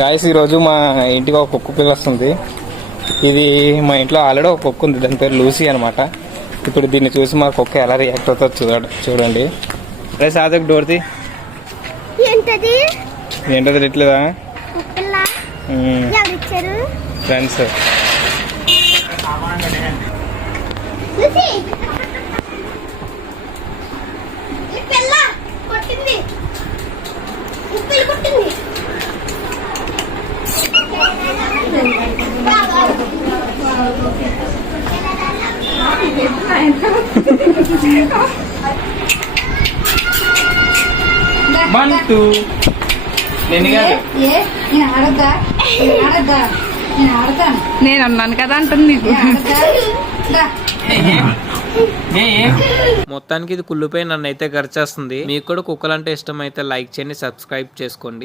Guys ఈరోజు మా ఇంటికి ఒక కుక్క పిల్ల వస్తుంది. ఇది మా ఇంట్లో ఆల్రెడీ ఒక కుక్క ఉంది. దాని పేరు లూసీ అనమాట ఇప్పుడు దీన్ని చూసి మా కుక్క ఎలా రియాక్ట్ అవుతుందో చూడ చూడండి. అరే సాధక్ డోర్తి ఏంటది? ఏంటో తెలియట్లేదా ఫ్రెండ్స్ వన్ టూ నేను కాదు. నేను అన్నాను కదా అంటుంది. మొత్తానికి ఇది కుళ్ళిపోయి నన్ను అయితే గరిచేస్తుంది. మీకు కూడా కుక్కలంటే ఇష్టం అయితే లైక్ చేయండి సబ్స్క్రైబ్ చేసుకోండి.